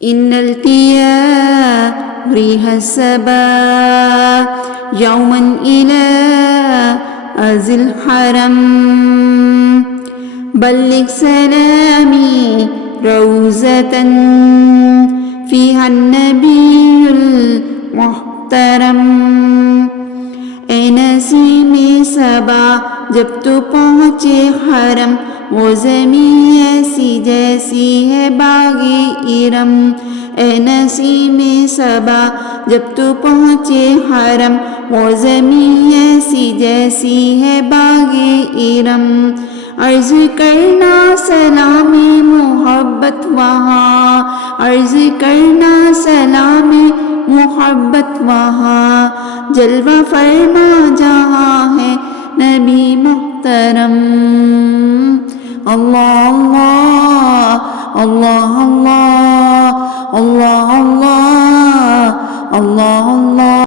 إن التيا ريح السبا يوما إلى أزي الحرم بلغ سلامي روزة فيها النبي المحترم ऐ नसीम सबा जब तू पहुँचे हरम वो ज़मीं ऐसी जैसी है बागे इरम ऐ नसीम सबा जब तू पहुँचे हरम वो ज़मीं ऐसी जैसी है बागे इरम अर्ज़ करना सलामी मोहब्बत वहाँ अर्ज़ करना सलामी मोहब्बत वहाँ जलवा फरमा जहाँ है नबी मुहतरम अल्लाह अल्लाह अल्लाह अल्लाह अल्लाह अल्लाह अल्लाह